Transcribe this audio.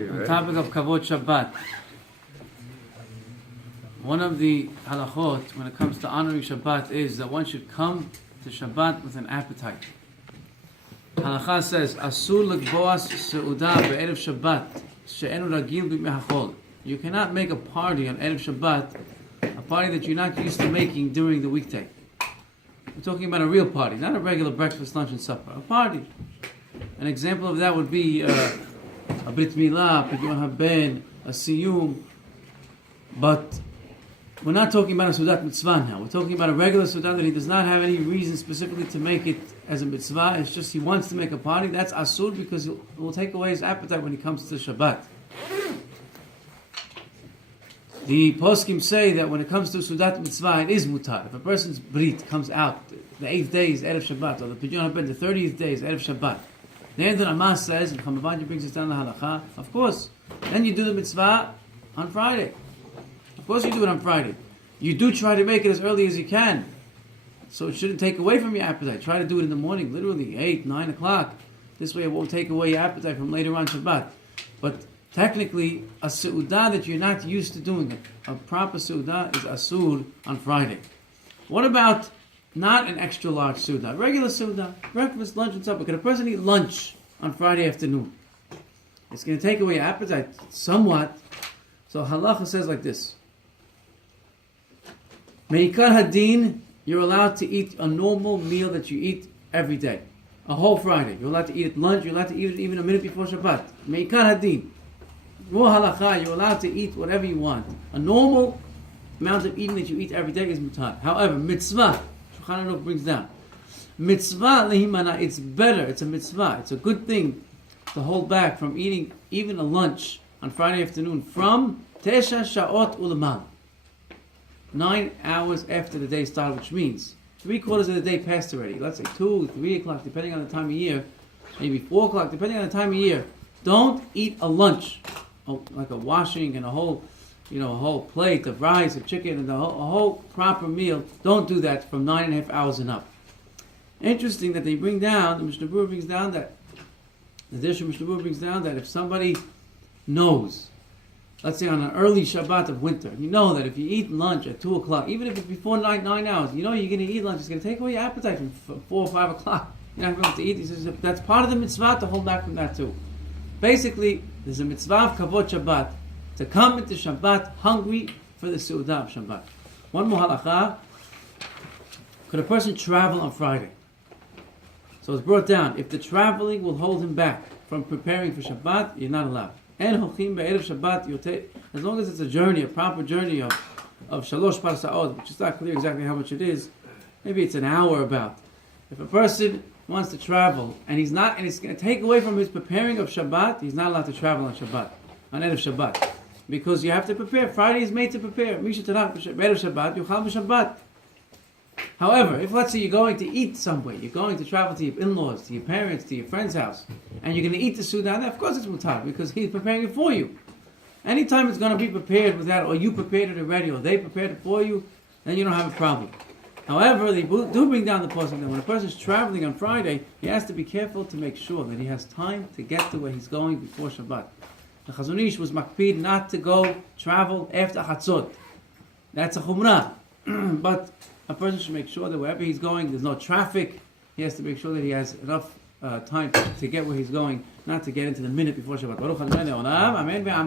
On the topic of Kavod Shabbat, one of the halachot when it comes to honoring Shabbat is that one should come to Shabbat with an appetite. Halakha says, Asur l'gboas seudah be'erev Shabbat she'enu ragil b'mehachol. You cannot make a party on Erev Shabbat, a party that you're not used to making during the weekday. We're talking about a real party, not a regular breakfast, lunch, and supper. A party. An example of that would be a brit milah, pidyon haben, a siyum. But we're not talking about a Sudat mitzvah now. We're talking about a regular Sudat that he does not have any reason specifically to make it as a mitzvah. It's just he wants to make a party. That's asur because it will take away his appetite when he comes to Shabbat. The poskim say that when it comes to Sudat mitzvah, it is mutar. If a person's brit comes out, the 8th day is Erev Shabbat, or the pidyon haben, the 30th day is Erev Shabbat. Then the Ramah says, and Chamavadi brings us down the halakha, of course, then you do the mitzvah on Friday. Of course you do it on Friday. You do try to make it as early as you can. So it shouldn't take away from your appetite. Try to do it in the morning, literally 8, 9 o'clock. This way it won't take away your appetite from later on Shabbat. But technically, a seudah that you're not used to doing it, a proper seudah is asur on Friday. What about not an extra large seudah, regular seudah, breakfast, lunch, and supper? Can a person eat lunch on Friday afternoon? It's going to take away your appetite somewhat. So halacha says like this. Meikar hadin, you're allowed to eat a normal meal that you eat every day. A whole Friday. You're allowed to eat it lunch, you're allowed to eat it even a minute before Shabbat. Meikar hadin. Raw halacha, you're allowed to eat whatever you want. A normal amount of eating that you eat every day is mutar. However, mitzvah, Shulchan Aruch brings down. Mitzvah lehimana, it's better, it's a mitzvah, it's a good thing to hold back from eating even a lunch on Friday afternoon from Tesha Sha'ot Ulamal. 9 hours after the day started, which means 3/4 of the day passed already. Let's say 2, 3 o'clock, depending on the time of year, maybe 4 o'clock, depending on the time of year. Don't eat a lunch, like a washing and a whole plate of rice, of chicken, and a whole proper meal. Don't do that from 9.5 hours and up. Interesting that they bring down, the Mishnah Berurah brings down that, the Mishnah Berurah brings down that if somebody knows, let's say on an early Shabbat of winter, you know that if you eat lunch at 2 o'clock, even if it's before 9 hours, you know you're going to eat lunch, it's going to take away your appetite from 4 or 5 o'clock. You're not going to eat. He says that's part of the mitzvah to hold back from that too. Basically, there's a mitzvah of Kavod Shabbat, to come into Shabbat hungry for the Seudah of Shabbat. One more halakha. Could a person travel on Friday? So it's brought down, if the traveling will hold him back from preparing for Shabbat, you're not allowed. And hochim be'erev Shabbat, as long as it's a journey, a proper journey of shalosh parsaot, which is not clear exactly how much it is, maybe it's an hour about. If a person wants to travel and it's going to take away from his preparing of Shabbat, he's not allowed to travel on Shabbat, on Erev Shabbat. Because you have to prepare. Friday is made to prepare. Misha Tanakh, Erev Shabbat, Yuchal b'Shabbat. However, if let's say you're going to eat somewhere, you're going to travel to your in-laws, to your parents, to your friend's house, and you're going to eat the Sudan, of course it's mutar, because he's preparing it for you. Anytime it's going to be prepared with that, or you prepared it already, or they prepared it for you, then you don't have a problem. However, they do bring down the posting that when a person is traveling on Friday, he has to be careful to make sure that he has time to get to where he's going before Shabbat. The Chazon Ish was makpid not to travel after Chatzot. That's a chumrah. But a person should make sure that wherever he's going, there's no traffic. He has to make sure that he has enough time to get where he's going, not to get into the minute before Shabbat. Baruch Adonai Le'olam. Amen.